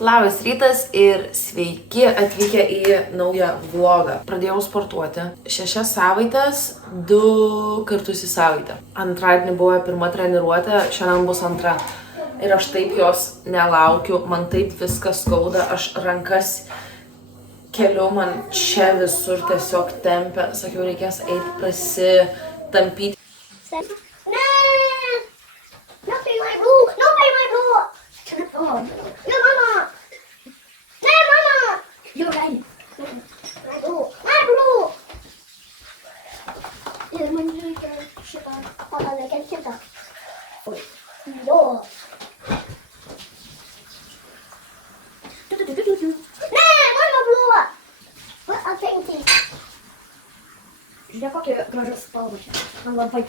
Labas rytas ir sveiki atvykę į naują vlogą. Pradėjau sportuoti 6 savaitės, 2 kartus į savaitę. Antradienį buvo pirma treniruotė, šiandien bus antra. Ir aš taip jos nelaukiu, man taip viskas skauda, aš rankas keliu, man čia visur tiesiog tempia. Sakiau, reikės eiti prasitampyti. Žiūrėk, kokia gražu spalva čia. Man labai.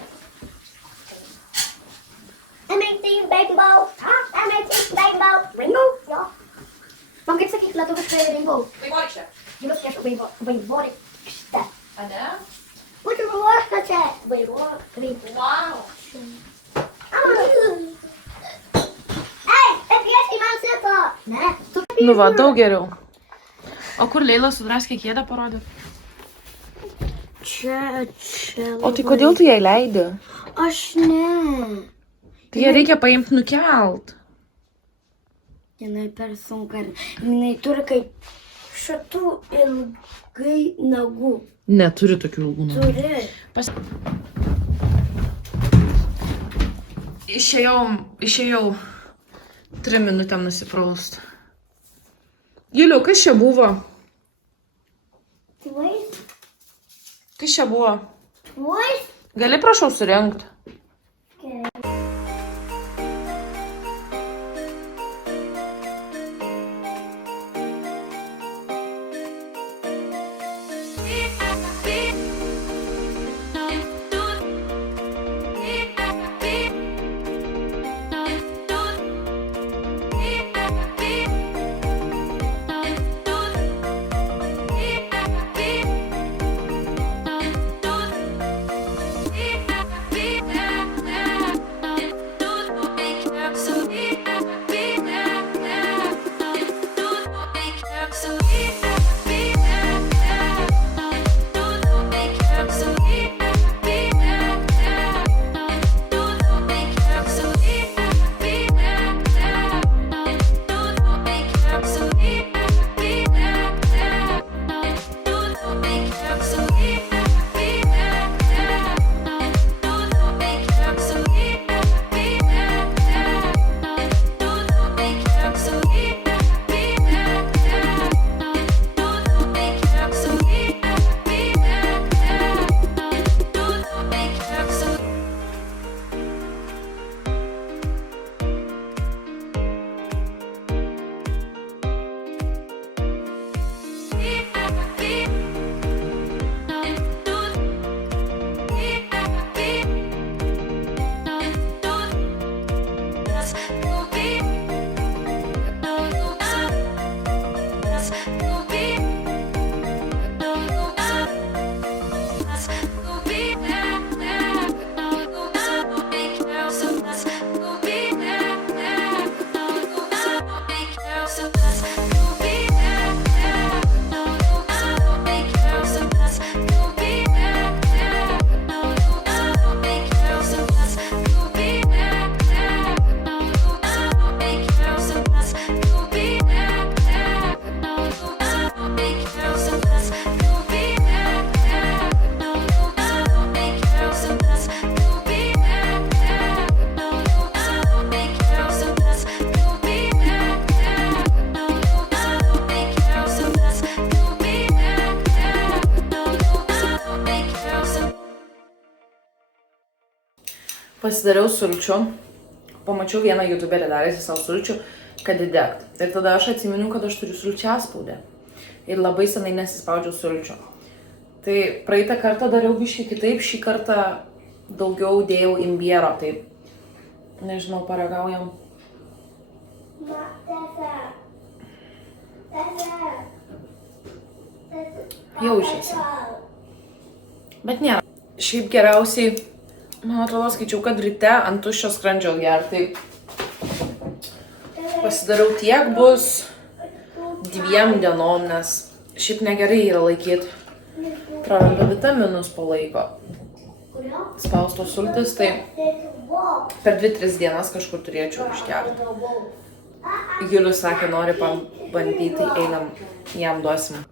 Amazing rainbow. Amazing rainbow. Rainbow? Jo. Man kaip sakyk lietuviškai rainbow. Vaivorykštė. Jūs prieš vaivorykštę. Ane? Būtų vaivorykštė čia. Vaivorykštė. Wow. Ei, bet prieškai man sito. Ne. Nu va, daug geriau. O kur Leila sudraskė kėdę parodė? Čia. O tai kodėl tu jai leidi? Aš ne. Tai ją reikia paimti nukelt. Jinai per sunka. Jinai turi kaip šitų ilgai nagų. Neturi tokių ilgų nagų. Turi. Išėjau 3 minutėm nusipraust. Juliau, kas čia buvo? Tvai? Kas čia buvo? Tvai? Gali prašau surengt? Pasidariau sulčių, pamačiau vieną YouTuberį darėsi savo sulčių, kad įdegt. Ir tada aš atsiminiau, kad aš turiu sulčiaspaudę. Ir labai senai nesispaudžiau sulčių. Tai praeitą kartą dariau biškį kitaip, šį kartą daugiau dėjau imbiero, taip. Nežinau, paragaujam. Jaučiasi. Bet nėra. Šiaip geriausiai, man atrodo, skaičiau, kad ryte ant tuščio skrandžio gerti. Pasidariau tiek, bus 2 dienom, nes šiaip negerai yra laikyti. Praranda vitaminus po laiko. Spaustos sultis, tai per 2-3 dienas kažkur turėčiau išgerti. Julius sakė, nori pabandyti, tai einam, jam duosim.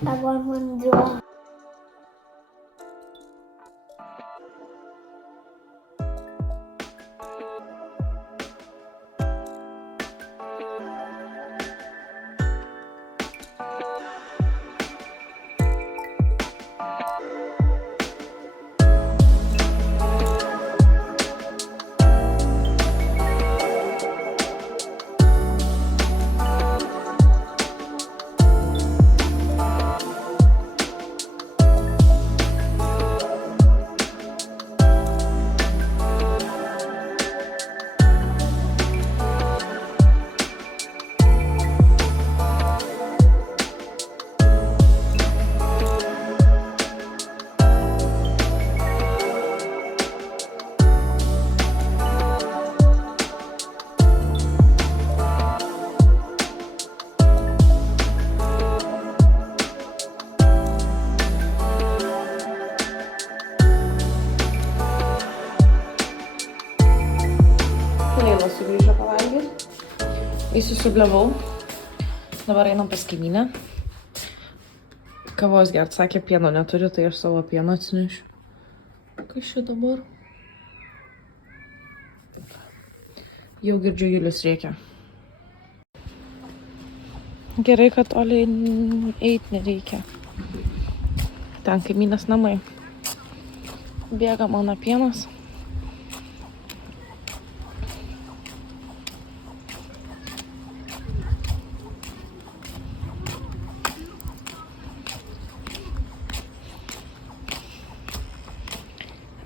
I want one draw. Leila sugrįžo pavalgyti. Įsisubliavau. Dabar einam pas kaimynę. Kavos gert, sakė, pieno neturiu, tai aš savo pieno atsinešiu. Kas čia dabar? Jau girdžiu, Julius rėkia. Gerai, kad toliai eit nereikia. Ten kaimynės namai. Bėga mano pienas.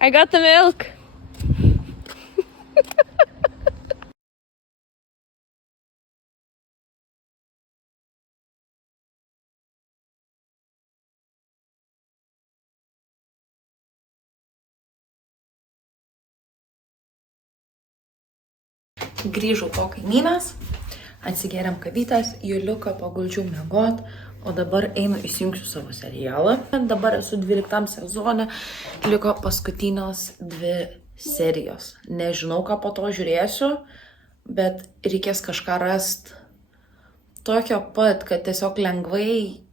I got the milk. Grįžau po kaimynės, atsigėrėm kavytės, Juliuką paguldžiau miegot, o dabar einu įsijungsiu savo serialą. Dabar esu 12 sezone, liko paskutinios 2 serijos. Nežinau, ką po to žiūrėsiu, bet reikės kažką rasti tokio pat, kad tiesiog lengvai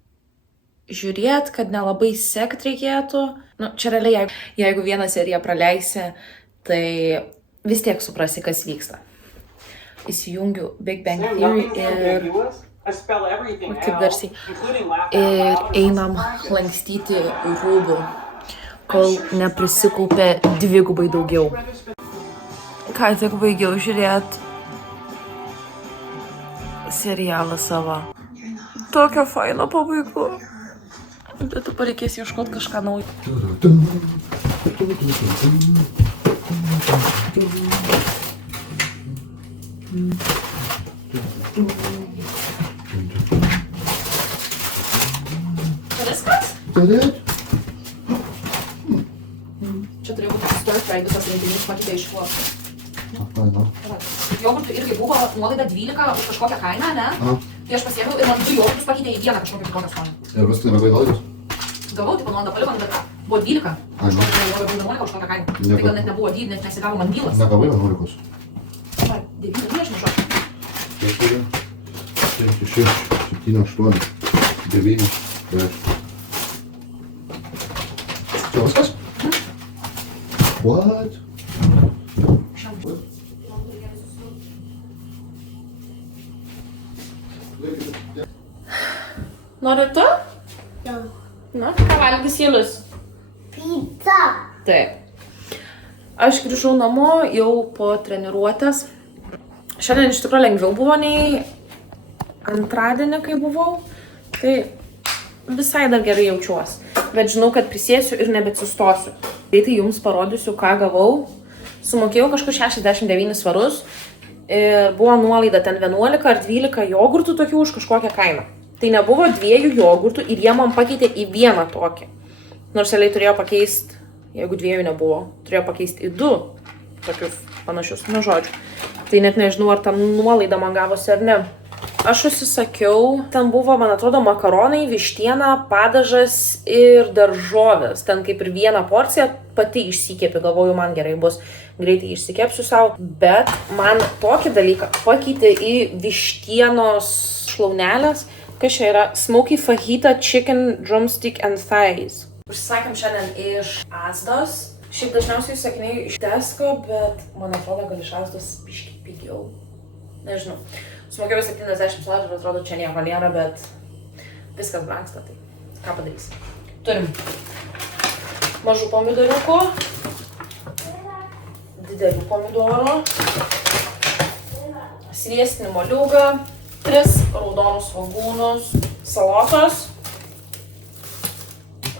žiūrėt, kad nelabai sekt reikėtų. Nu, čia realiai, jeigu vieną seriją praleisi, tai vis tiek suprasi, kas vyksta. Įsijungiu Big Bang Theory ir kaip garsiai. Ir einam lankstyti rūbų, kol neprisikaupė 2 daugiau. Ką tik baigiau žiūrėti serialą savo. Tokio faino pabaigo. Bet tu pareikės ieškoti kažką naujo. Viskas? Čia turėjo būti stir fry, visas renginys pakeitė iš šluosto. Jogurtų irgi buvo nuolaida 12 už kažkokią kainą, ne? Tai aš pasiėmiau ir man 2 jogurtus pakeitė į vieną kažkokią kitokią skonį. Ir viską nebaigai nuolaidos? Gavau, tipo nuolaidą palikon, bet buvo 12. Kažkokią buvo 11 už tokią kainą. Tai gal net nebuvo 12, net nesigavo man bylas. Negavai 11. 9, aš nežinau. 4, 5, 6, 7, 8, 9, 10. Čia viskas? What? Nori tu? No. Na, ką valgys Julius? Pizza. Taip. Aš grįžau namo jau po treniruotės. Šiandien iš tikrųjų lengviau buvo nei antradienį, kai buvau. Tai visai dar gerai jaučiuosi. Bet žinau, kad prisėsiu ir nebetsistosiu. Greitai jums parodysiu, ką gavau. Sumokėjau kažkur 69 svarus. Ir buvo nuolaida ten 11 ar 12 jogurtų tokių už kažkokią kainą. Tai nebuvo 2 jogurtų ir jie man pakeitė į vieną tokį. Nors realiai turėjo pakeisti, jeigu 2 nebuvo, turėjo pakeisti į 2. tokius panašius, nu žodžiu. Tai net nežinau, ar ta nuolaida man gavosi ar ne. Aš užsisakiau, ten buvo, man atrodo, makaronai, vištiena, padažas ir daržovės. Ten kaip ir vieną porciją pati išsikėpi, galvoju, man gerai bus, greitai išsikepsiu savo. Bet man tokį dalyką pakeitė į vištienos šlaunelės, kas čia yra smoky fajita chicken drumstick and thighs. Užsisakėm šiandien iš Asdos. Šiaip dažniausiai užsakinėjau iš Tesco, bet man atrodo, gal iš Asdos biškį pigiau. Nežinau. Sumokėjau 70 svarų, atrodo, čia nieko nėra, bet viskas brangsta, tai ką padarysi. Turim mažų pomidoriukų, didelių pomidorų, sviestinį moliūgą, 3 raudonus svogūnus, salotos,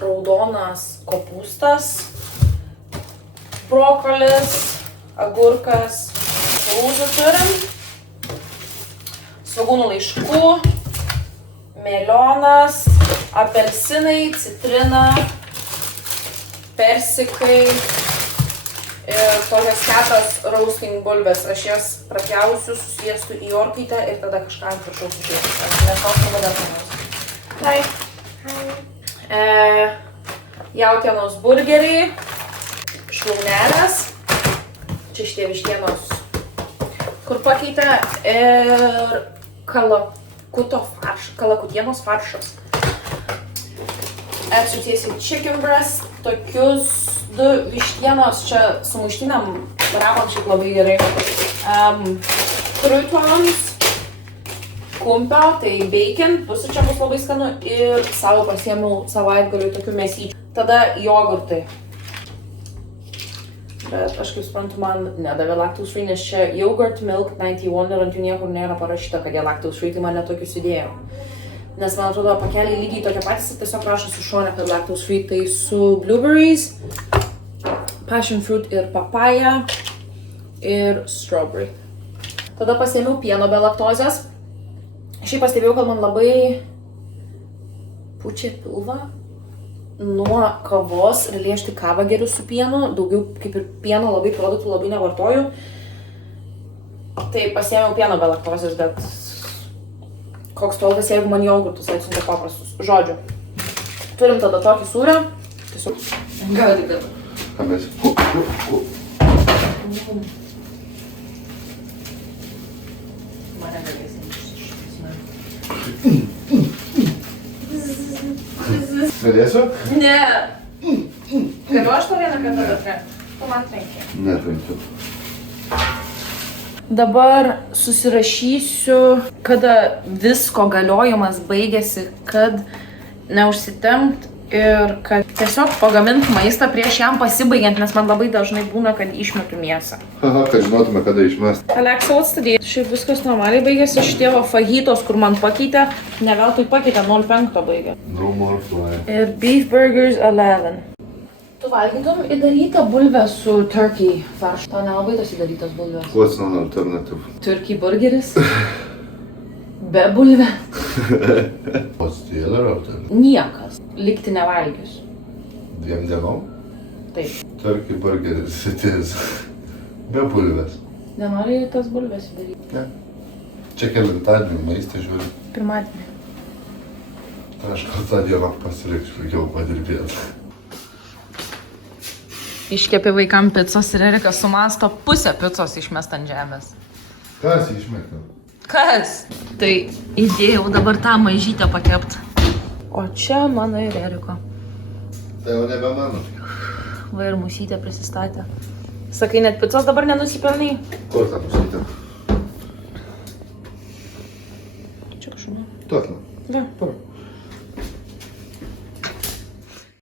raudonas kopūstas, brokolis, agurkas, rūzų turim. Svogūnų laiškų, melionas, apelsinai, citrina, persikai ir tokias 4 roasting bulves. Aš jas prapjausiu, susviestu į orkaitę ir tada kažką ant viršaus uždėsiu. Nes tos nuvodėtumas. Jautienos burgeriai, šlaunelės, čia šitie vištienos, kur pakeitė ir kalakutienos faršas. Ačiū tiesiai chicken breast, tokius 2 vištienos, čia sumuštiniam rapam šiaip labai gerai. Croutons, kumpio, tai bacon, pusryčiam bus labai skanu ir savo pasiėmiau savaitgaliui tokių mėsyčių. Tada jogurtai. Bet aš kaip suprantu, man nedavė lactose free, nes čia yogurt milk 91 ir ant jų niekur nėra parašyta, kad jie lactose free, tai man netokius įdėjo. Nes man atrodo, pakeliai lygiai tokie patys ir tiesiog rašo su šone, kad lactose free, tai su blueberries, passion fruit ir papaya ir strawberry. Tada pasiėmiau pieno be laktozės. Šiaip pastebėjau, kad man labai pučia pilvą nuo kavos, realiai aš tik kavą geriu su pienu, daugiau kaip ir pieno labai produktų labai nevartoju. Tai pasiėmiau pieno be laktozės, bet koks tolkas, jeigu man jogurtus atsiuntė paprastus. Žodžiu, turim tada tokį sūrį. Tiesiog, gal tik tada. Ką mes? Mane galėsim. Galėsiu? Ne. Galiu aš to vieną kartą datrenkt? Tu man trenkė. Netrenkiu. Dabar susirašysiu, kada visko galiojimas baigėsi, kad neužsitempt ir kad tiesiog pagamint maistą prieš jam pasibaigiant, nes man labai dažnai būna, kad išmetu mėsą. Haha, kad žinotume, kada išmest. Alexa, what's the date? Šiaip viskas normaliai baigėsi, šitie va fajitos, kur man pakeitė, ne veltui pakeitė, 05 baigė. No more fly. Ir beef burgers 11. Tu valgytum įdarytą bulvę su turkey faršu. Tau nelabai tos įdarytos bulvės. What's an alternative? Turkey burgeris. Be bulvė. What's the other alternative? Niekas. Likti nevalgius. 2 dienom? Taip. Turkey burgeris, it is. Be bulvės. Nenori tas bulvės įdaryti? Ne. Čia kelintadienį maistą žiūri. Pirmadienį. Tai aš gal tą dieną pasiriksiu, jau padirbėti. Iškepė vaikam picos ir Erikas sumasto pusę picos išmest ant žemės. Kas išmetė? Kas? Tai įdėjau dabar tą mažytę pakept. O čia mano ir Eriko. Tai jau nebe mano. Va ir musytė prisistatė. Sakai, net picos dabar nenusipelnai? Kur tą pusėtę? Čia kažkaip. Tuotla. Va. Kur?